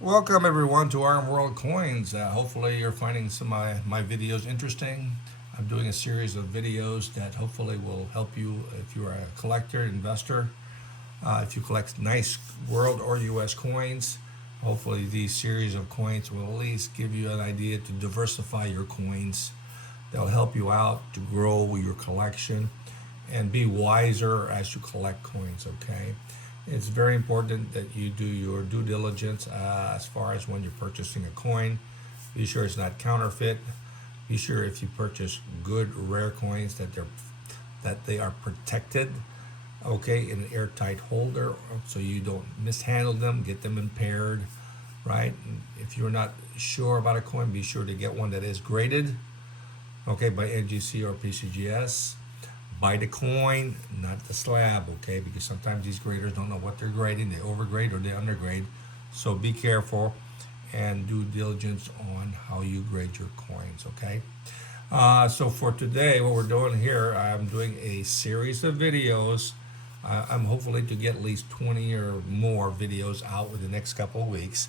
Welcome everyone to RMworldcoins. Hopefully you're finding some of my videos interesting. I'm doing a series of videos that hopefully will help you if you're a collector, investor, if you collect nice world or US coins. Hopefully these series of coins will at least give you an idea to diversify your coins. They'll help you out to grow your collection and be wiser as you collect coins, okay? It's very important that you do your due diligence as far as when you're purchasing a coin. Be sure it's not counterfeit. Be sure if you purchase good rare coins that they are protected, okay, in an airtight holder, so you don't mishandle them, get them impaired, right? If you're not sure about a coin, be sure to get one that is graded, okay, by NGC or PCGS. Buy the coin, not the slab, okay? Because sometimes these graders don't know what they're grading. They overgrade or they undergrade. So be careful and do diligence on how you grade your coins, okay? So for today, what we're doing here, I'm doing a series of videos. I'm hopefully to get at least 20 or more videos out within the next couple of weeks.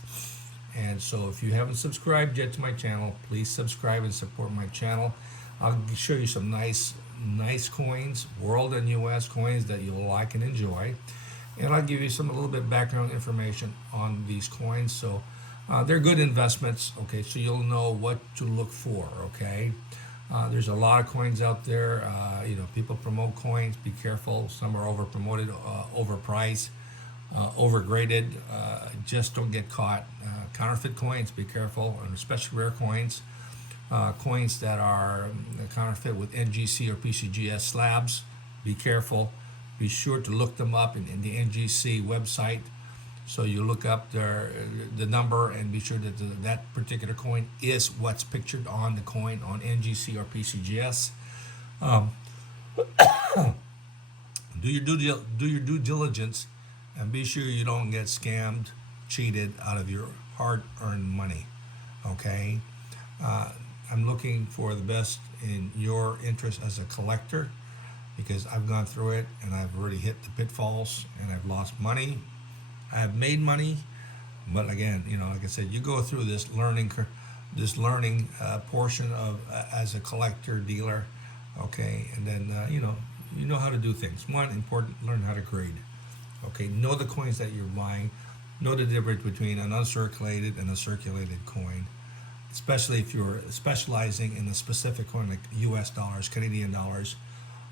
And so if you haven't subscribed yet to my channel, please subscribe and support my channel. I'll show you some nice coins, world and US coins that you'll like and enjoy. And I'll give you some a little bit background information on these coins. So they're good investments, okay? So you'll know what to look for, okay? There's a lot of coins out there. People promote coins. Be careful. Some are over promoted, overpriced, overgraded. Just don't get caught. Counterfeit coins. Be careful, and especially rare coins. Coins that are counterfeit with NGC or PCGS slabs. Be careful. Be sure to look them up in the NGC website. So you look up the number and be sure that that particular coin is what's pictured on the coin on NGC or PCGS. Um, do your due diligence and be sure you don't get scammed, cheated out of your hard-earned money. Okay. Uh, I'm looking for the best in your interest as a collector because I've gone through it and I've already hit the pitfalls and I've lost money. I have made money, but again, like I said, you go through this learning portion of as a collector dealer, okay, and then you know how to do things. One important, learn how to grade. Okay, know the coins that you're buying, know the difference between an uncirculated and a circulated coin, especially if you're specializing in a specific coin like US dollars, Canadian dollars,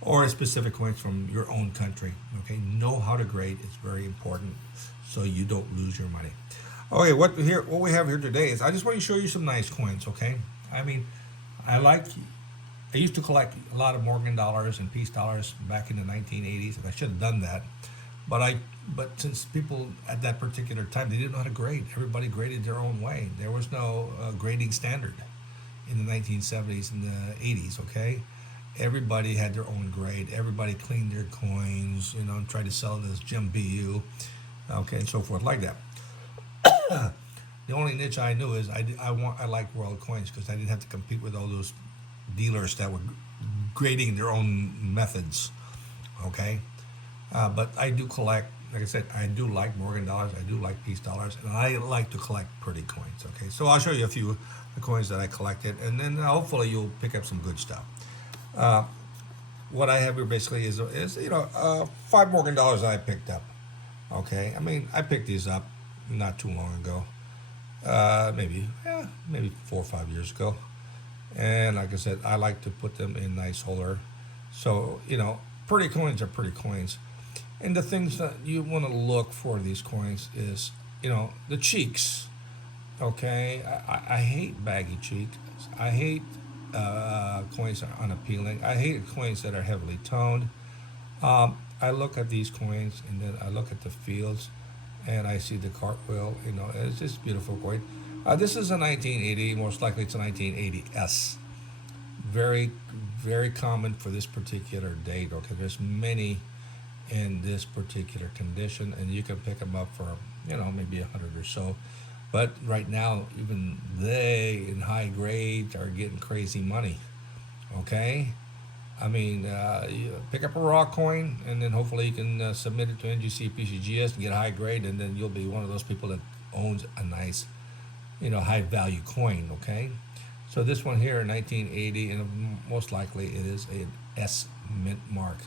or a specific coins from your own country. Okay, know how to grade. It's very important so you don't lose your money. Okay, what we have here today is I just want to show you some nice coins. Okay, I mean, I like. I used to collect a lot of Morgan dollars and peace dollars back in the 1980s, and I should have done that. But since people at that particular time they didn't know how to grade, everybody graded their own way. There was no grading standard in the 1970s and the 80s. Okay, everybody had their own grade. Everybody cleaned their coins, and tried to sell it as Gem BU, okay, and so forth like that. The only niche I knew is I like world coins because I didn't have to compete with all those dealers that were grading their own methods. Okay, but I do collect. Like I said, I do like Morgan dollars. I do like peace dollars, and I like to collect pretty coins. Okay, so I'll show you a few coins that I collected, and then hopefully you'll pick up some good stuff. Uh, what I have here basically is five Morgan dollars I picked up. Okay, I mean I picked these up not too long ago, maybe 4 or 5 years ago, and like I said, I like to put them in nice holder. So pretty coins are pretty coins, and the things that you want to look for these coins is the cheeks. Okay, I hate baggy cheeks. I hate coins that are unappealing. I hate coins that are heavily toned. I look at these coins and then I look at the fields and I see the cartwheel. It's just beautiful coin. This is a 1980. Most likely it's a 1980s. Very, very common for this particular date. Okay, there's many in this particular condition, and you can pick them up for maybe 100 or so. But right now, even they in high grades are getting crazy money. Okay, I mean, you pick up a raw coin, and then hopefully you can submit it to NGC PCGS and get a high grade, and then you'll be one of those people that owns a nice, high value coin. Okay, so this one here, 1980, and most likely it is an S mint mark.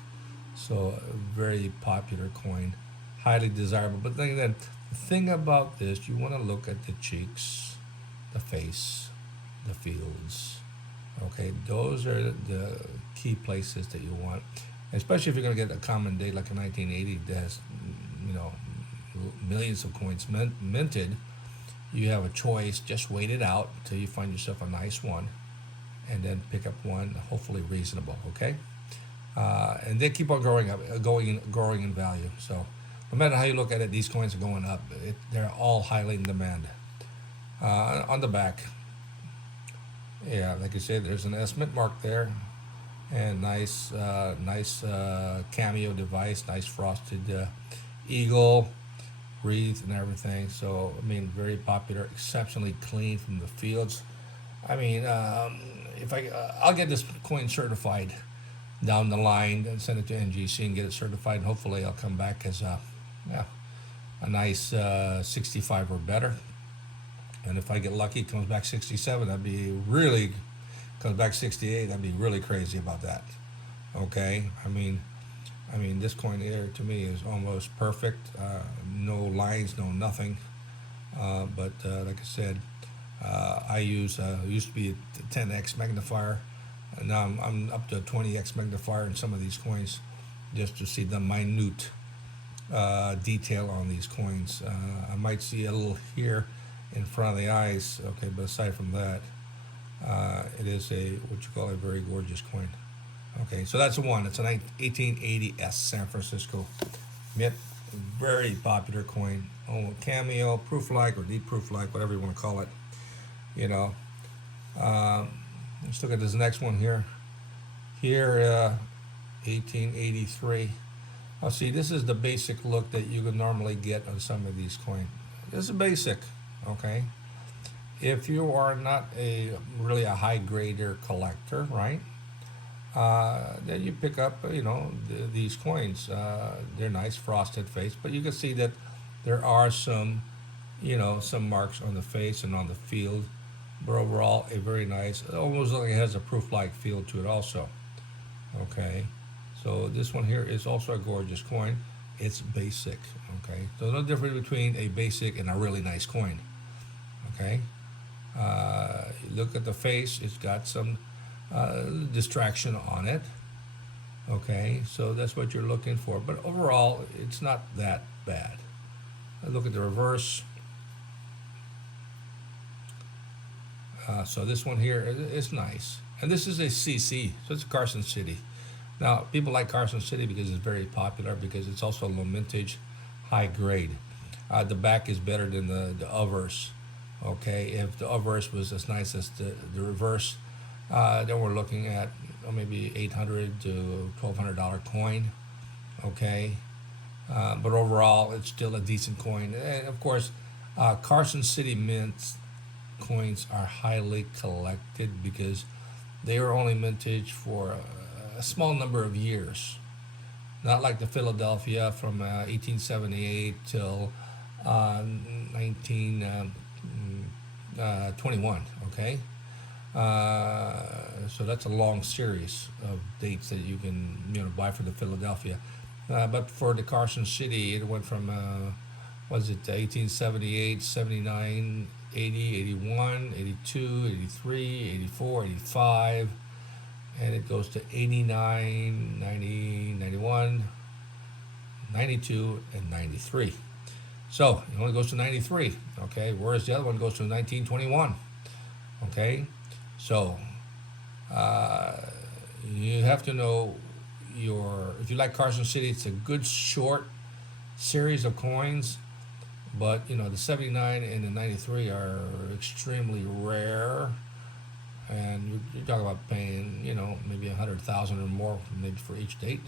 So a very popular coin, highly desirable. But then again, the thing about this, you want to look at the cheeks, the face, the fields. Okay, those are the key places that you want, especially if you're going to get a common date like a 1980 that has, you know, millions of coins minted. You have a choice. Just wait it out till you find yourself a nice one, and then pick up one, hopefully reasonable. Okay, and they keep on growing up, growing in value. So no matter how you look at it, these coins are going up. They're all highly in demand. On the back, yeah, like I said, there's an S mint mark there, and nice, Cameo device, nice frosted eagle, wreath, and everything. So I mean, very popular, exceptionally clean from the fields. I mean, if I'll get this coin certified down the line and send it to NGC and get it certified, and hopefully I'll come back as a nice 65 or better. And if I get lucky, it comes back 67. That'd be really, comes back 68. That'd be really crazy about that. Okay, I mean, this coin here to me is almost perfect. No lines, no nothing. But like I said, I used to be a 10x magnifier. And now I'm up to a 20x magnifier in some of these coins, just to see the minute detail on these coins. I might see a little here in front of the eyes, okay, but aside from that, it is what you call a very gorgeous coin. Okay, so that's the one. It's an 1880s San Francisco mint, very popular coin. Oh, Cameo, proof-like or deep proof-like, whatever you want to call it. You know, let's look at this next one here. Here, 1883. Oh, see, this is the basic look that you would normally get on some of these coins. This is basic. Okay, if you are not really a high grader collector, right? Then you pick up, these coins. They're nice frosted face, but you can see that there are some marks on the face and on the field. But overall, a very nice, almost like it has a proof-like feel to it also. Okay, so this one here is also a gorgeous coin. It's basic. Okay, so no difference between a basic and a really nice coin. Okay, look at the face. It's got some distraction on it. Okay, so that's what you're looking for. But overall, it's not that bad. Look at the reverse. So this one here is nice. And this is a CC, so it's Carson City. Now, people like Carson City because it's very popular, because it's also low mintage, high grade. The back is better than the obverse. Okay, if the obverse was as nice as the reverse, then we're looking at maybe $800 to $1,200 coin. Okay, but overall, it's still a decent coin. And of course, Carson City mints coins are highly collected because they were only mintage for a small number of years. Not like the Philadelphia from 1878 till 1921. Okay, so that's a long series of dates that you can buy for the Philadelphia. But for the Carson City, it went from 1878, 79, 80, 81, 82, 83, 84, 85, and it goes to 89, 90, 91, 92, and 93. So it only goes to 93, okay, whereas the other one goes to 1921, okay? So you have to know if you like Carson City, it's a good short series of coins, but the 79 and the 93 are extremely rare, and you're talking about paying maybe 100,000 or more maybe for each date,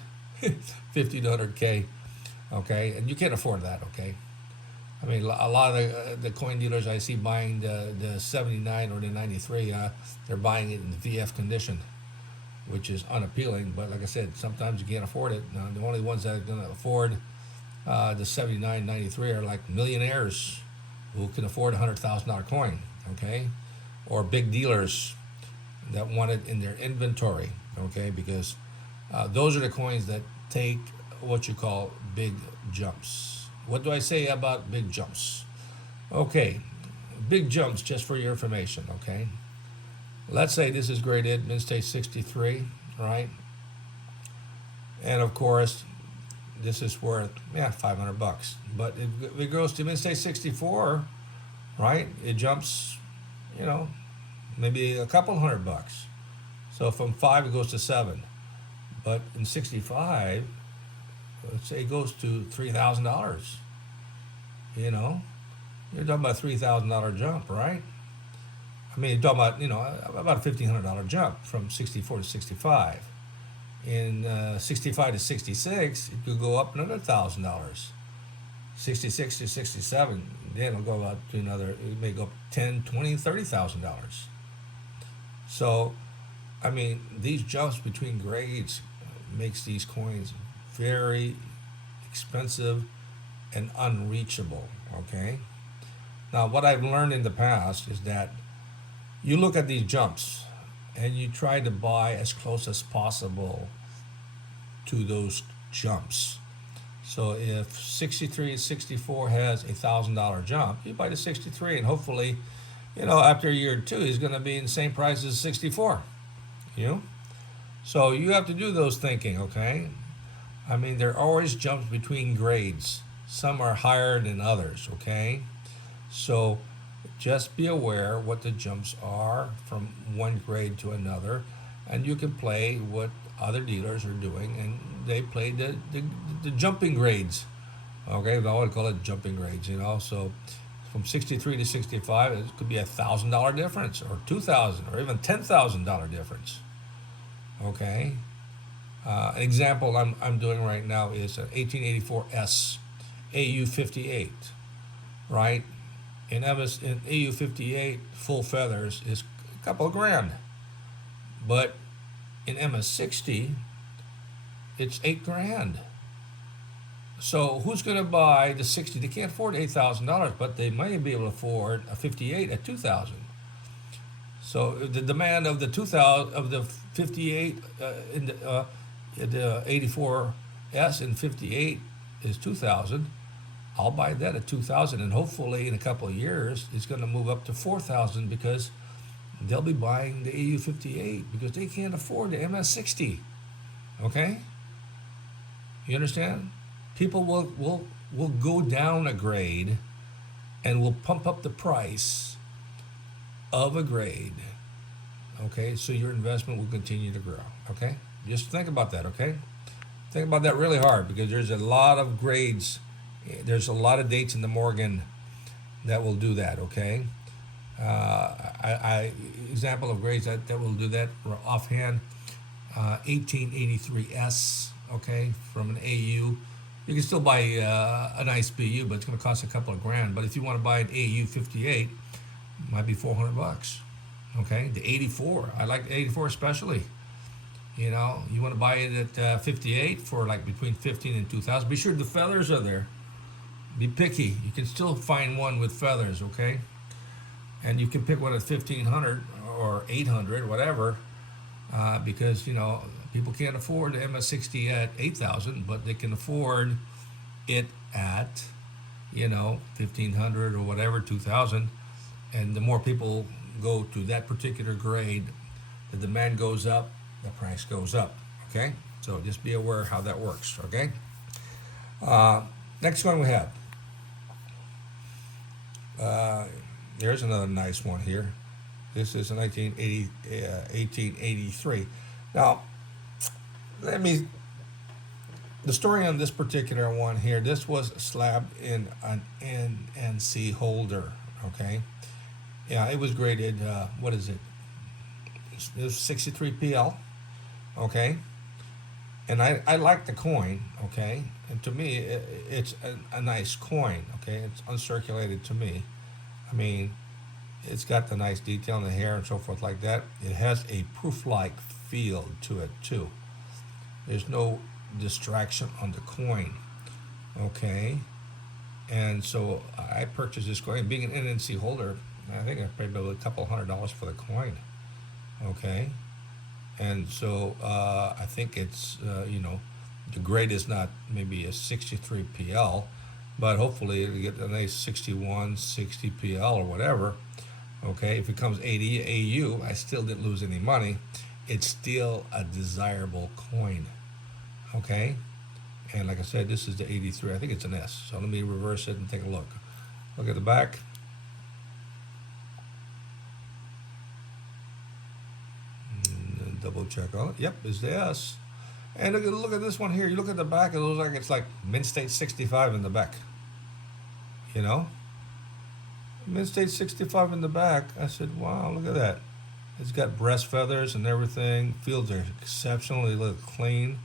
50 to 100K, okay, and you can't afford that. Okay, I mean, a lot of the coin dealers I see buying the 79 or the 93, they're buying it in VF condition, which is unappealing. But like I said, sometimes you can't afford it. Now, the only ones that are going to afford the 79, 93 are like millionaires. who can afford a $100,000 coin, okay, or big dealers that want it in their inventory, okay, because those are the coins that take what you call big jumps. What do I say about big jumps? Okay, big jumps, just for your information, okay. Let's say this is graded mid-stage 63, right? And of course, this is worth $500. But if it goes to mid-stage 64, right? It jumps, you know, maybe a couple $100. So from 5 it goes to 7. But in 65, let's say it goes to $3,000. You know, you're talking about a $3,000 jump, right? I mean, you're talking about, about a $1,500 jump from 64 to 65. In 65 to 66, it could go up another $1,000. 66 to 67, then it'll go up to another, it may go up $10, $20, $30,000. So, I mean, these jumps between grades makes these coins very expensive and unreachable, okay? Now, what I've learned in the past is that you look at these jumps and you try to buy as close as possible to those jumps. So if 63, 64 has $1,000 jump, you buy the 63, and hopefully, after a year or two, he's going to be in the same price as 64. So you have to do those thinking, okay? I mean, there are always jumps between grades. Some are higher than others, okay? So just be aware what the jumps are from one grade to another, and you can play what other dealers are doing, and they play the jumping grades. Okay, I would call it jumping grades, So from 63 to 65, it could be $1,000 difference, or $2,000, or even $10,000 difference. Okay. An example I'm doing right now is an 1884S AU58, right? In AU58 full feathers is a couple of grand, but in MS60 it's $8,000. So who's going to buy the 60? They can't afford $8,000, but they might be able to afford a 58 at $2,000. So the demand of the 2,000 of the 58 in the 84S and 58 is 2,000. I'll buy that at 2,000, and hopefully in a couple of years it's going to move up to 4,000 because they'll be buying the AU58 because they can't afford the MS60. Okay? You understand? People will go down a grade and will pump up the price of a grade. Okay? So your investment will continue to grow. Okay? Just think about that, okay? Think about that really hard, because there's a lot of grades. There's a lot of dates in the Morgan that will do that, okay? Example of grades that will do that offhand, 1883S, okay, from an AU. You can still buy a nice BU, but it's going to cost a couple of grand. But if you want to buy an AU 58, it might be $400, okay? The 84, I like the 84 especially. You want to buy it at 58 for like between 15 and 2,000. Be sure the feathers are there. Be picky. You can still find one with feathers, okay? And you can pick one at 1,500 or 800, whatever, because people can't afford the MS60 at 8,000, but they can afford it at 1,500 or whatever, 2,000. And the more people go to that particular grade, the demand goes up, the price goes up. Okay, so just be aware how that works. Okay. Next one we have. There's another nice one here. This is a 1883. Now, the story on this particular one here, this was slabbed in an NNC holder, okay? Yeah, it was graded, what is it? It was 63 PL, okay? And I like the coin, okay? And to me, it's a nice coin, okay? It's uncirculated to me. I mean, it's got the nice detail in the hair and so forth like that. It has a proof-like feel to it too. There's no distraction on the coin, okay? And so I purchased this coin. Being an NNC holder, I think I paid about a couple $100 for the coin. Okay, and so I think it's the grade is not maybe a 63 PL, but hopefully it'll get a nice 61, 60 PL or whatever. Okay, if it comes 80 AU, I still didn't lose any money. It's still a desirable coin. Okay, and like I said, this is the 83. I think it's an S. So let me reverse it and take a look. Look at the back. Double check on it. Yep, it's the S. And look at this one here. You look at the back, it looks like it's like Mint State 65 in the back. You know? Mint State 65 in the back. I said, wow, look at that. It's got breast feathers and everything. Fields are exceptionally look clean.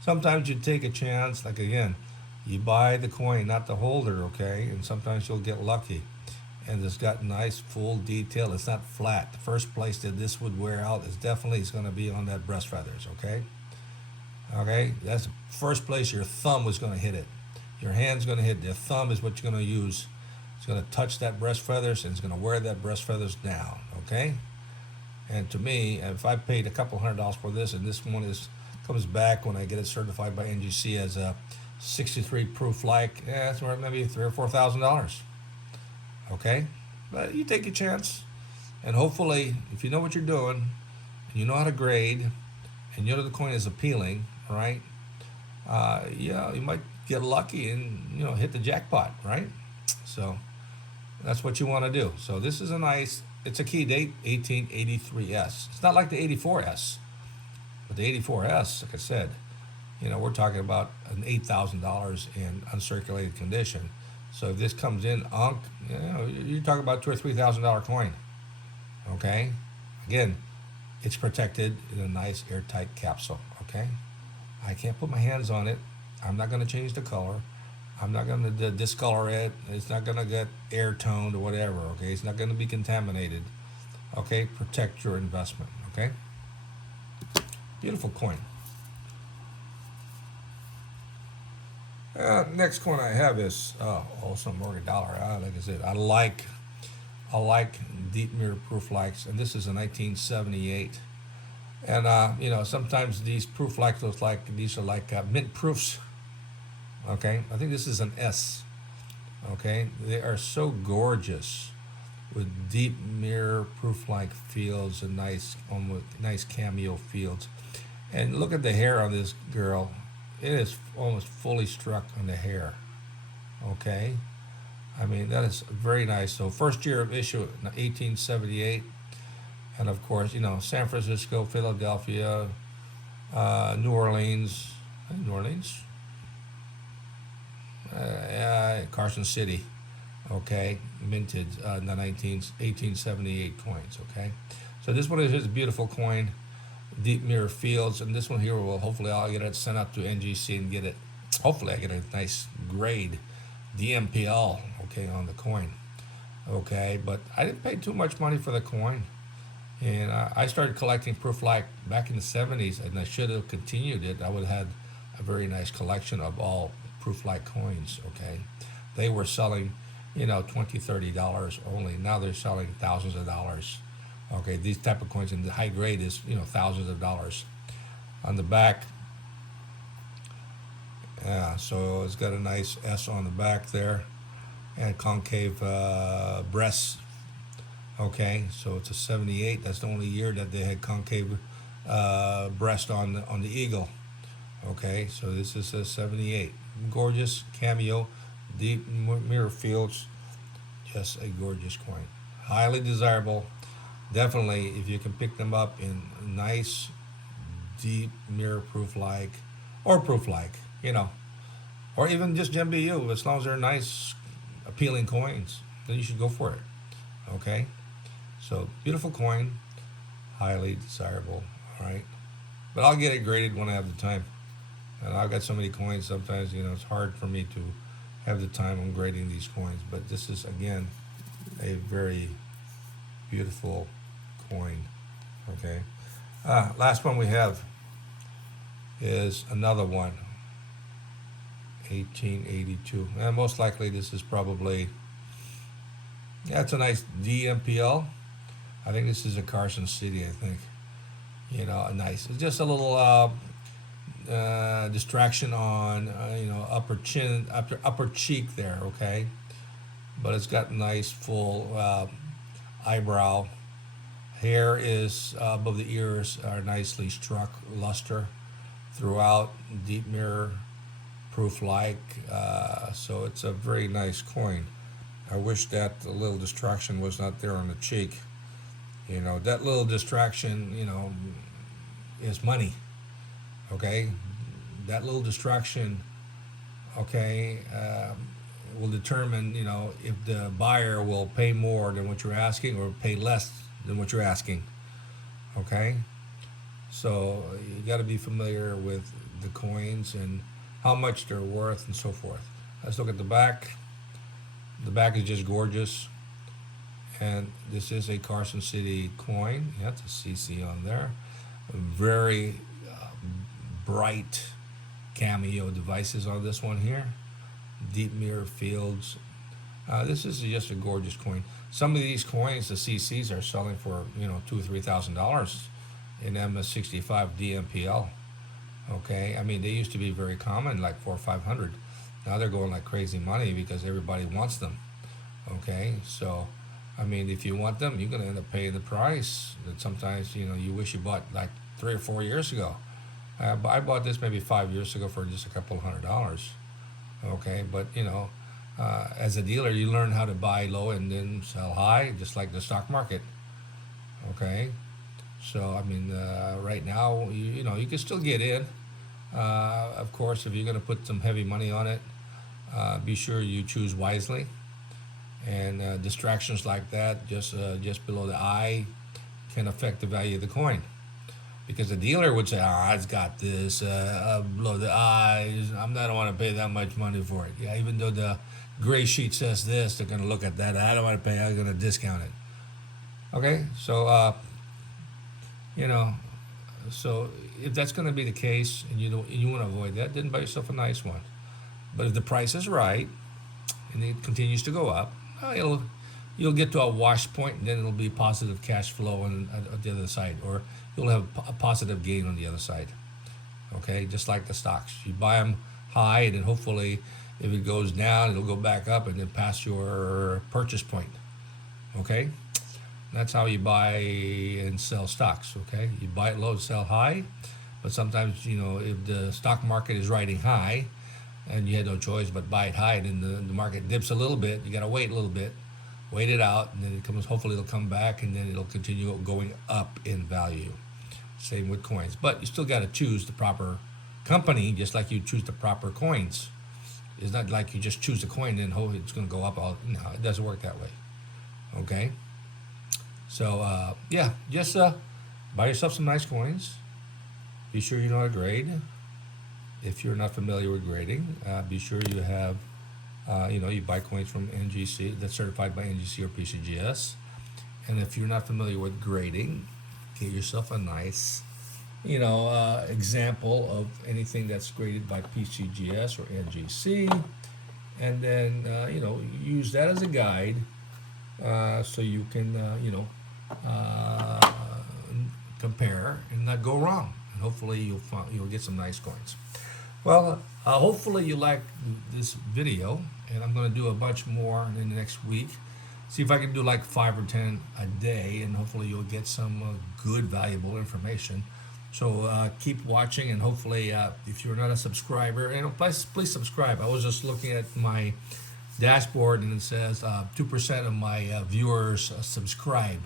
Sometimes you take a chance, like again, you buy the coin, not the holder, okay? And sometimes you'll get lucky. And it's got nice full detail. It's not flat. The first place that this would wear out is definitely going to be on that breast feathers, okay? Okay, that's the first place your thumb was going to hit it. Your hand's going to hit it. Your thumb is what you're going to use. It's going to touch that breast feathers and it's going to wear that breast feathers down, okay? And to me, if I paid a couple $100 for this, and this one comes back when I get it certified by NGC as a 63 proof like, yeah, it's worth maybe $3,000 or $4,000. Okay, but you take a chance, and hopefully, if you know what you're doing, and you know how to grade, and you know the coin is appealing, right? Yeah, you might get lucky and hit the jackpot, right? So that's what you want to do. So this is a nice. It's a key date 1883S. It's not like the 84S, but the 84S, like I said, we're talking about an $8,000 in uncirculated condition. So if this comes in you're talking about $2,000 or $3,000 coin. Okay, again, it's protected in a nice airtight capsule. Okay, I can't put my hands on it. I'm not going to change the color. I'm not going to discolor it. It's not going to get air toned or whatever. Okay, it's not going to be contaminated. Okay, protect your investment. Okay, beautiful coin. Next coin I have is also Morgan dollar. Like I said, I like deep mirror proof likes, and this is a 1978. And sometimes these proof likes look like these are like mint proofs. Okay, I think this is an S. Okay, they are so gorgeous with deep mirror proof like fields and nice cameo fields. And look at the hair on this girl. It is almost fully struck on the hair. Okay, I mean that is very nice. So first year of issue, 1878, and of course San Francisco, Philadelphia, New Orleans, Carson City. Okay, minted in the 1878 coins. Okay, so this one is a beautiful coin. Deep mirror fields, and this one here will hopefully I'll get it sent up to NGC and get it. Hopefully I get a nice grade, DMPL, okay, on the coin. Okay, but I didn't pay too much money for the coin, and I started collecting proof like back in the 70s, and I should have continued it. I would have had a very nice collection of all proof like coins. Okay, they were selling, $20-$30 only. Now they're selling thousands of dollars. Okay, these type of coins in the high grade is thousands of dollars. On the back, yeah, so it's got a nice S on the back there, and concave breasts. Okay, so it's a 78. That's the only year that they had concave breast on the eagle. Okay, so this is a 78. Gorgeous cameo, deep mirror fields, just a gorgeous coin. Highly desirable. Definitely, if you can pick them up in nice, deep mirror proof like, or proof like, or even just Gem BU, as long as they're nice, appealing coins, then you should go for it. Okay, so beautiful coin, highly desirable. All right, but I'll get it graded when I have the time. And I've got so many coins. Sometimes it's hard for me to have the time on grading these coins. But this is again a very beautiful coin. Okay, last one we have is another one, 1882. And most likely this is probably, yeah, it's a nice DMPL. I think this is a Carson City, I think. You know, a nice, it's just a little distraction on, upper chin, upper cheek there, okay? But it's got nice full eyebrow. Hair is above the ears are nicely struck, luster throughout, deep mirror, proof like. So it's a very nice coin. I wish that the little distraction was not there on the cheek. You know, that little distraction, is money. Okay? That little distraction, okay, will determine, if the buyer will pay more than what you're asking or pay less than what you're asking. Okay? So you got to be familiar with the coins and how much they're worth and so forth. Let's look at the back. The back is just gorgeous. And this is a Carson City coin. Yeah, it's a CC on there. Very bright Cameo devices on this one here. Deep mirror fields. This is just a gorgeous coin. Some of these coins, the CCs, are selling for $2,000 or $3,000 in MS65 DMPL. Okay, I mean they used to be very common, like 400 or 500. Now they're going like crazy money because everybody wants them. Okay, so I mean if you want them, you're gonna end up paying the price that sometimes you wish you bought like 3 or 4 years ago. I bought this maybe 5 years ago for just a couple of $100. Okay, but as a dealer, you learn how to buy low and then sell high, just like the stock market. Okay, so I mean, right now, you can still get in. Of course, if you're going to put some heavy money on it, be sure you choose wisely. And distractions like that, just below the eye, can affect the value of the coin. Because the dealer would say, it's got this below the eyes. I don't want to pay that much money for it. Yeah, even though the gray sheet says this, they're going to look at that. I don't want to pay. I'm going to discount it. Okay, so so if that's going to be the case, and you want to avoid that, then buy yourself a nice one. But if the price is right, and it continues to go up, you'll get to a wash point, and then it'll be positive cash flow on the other side, or you'll have a positive gain on the other side. Okay, just like the stocks, you buy them high, and then hopefully, if it goes down, it'll go back up, and then past your purchase point. Okay, that's how you buy and sell stocks. Okay, you buy it low, sell high, but sometimes if the stock market is riding high, and you had no choice but buy it high, and then the market dips a little bit, you got to wait a little bit. Wait it out, and then it comes. Hopefully, it'll come back, and then it'll continue going up in value. Same with coins, but you still got to choose the proper company, just like you choose the proper coins. It's not like you just choose a coin and hope it's going to go up. No, it doesn't work that way. Okay. So just buy yourself some nice coins. Be sure you know how to grade. If you're not familiar with grading, be sure you have. You buy coins from NGC that's certified by NGC or PCGS. And if you're not familiar with grading, get yourself a nice, example of anything that's graded by PCGS or NGC. And then, use that as a guide so you can, compare and not go wrong. And hopefully you'll get some nice coins. Well, hopefully you like this video, and I'm going to do a bunch more in the next week. See if I can do like 5 or 10 a day, and hopefully you'll get some good, valuable information. So keep watching, and hopefully if you're not a subscriber, please subscribe. I was just looking at my dashboard, and it says 2% of my viewers subscribe.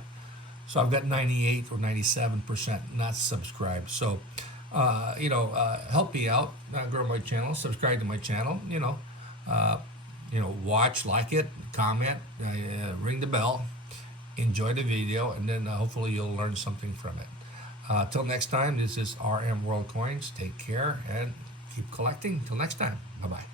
So I've got 98 or 97% not subscribed. So help me out, grow my channel, subscribe to my channel, watch, like it, comment, ring the bell, enjoy the video, and then hopefully you'll learn something from it. Till next time, this is RMworldcoins. Take care and keep collecting. Till next time. Bye-bye.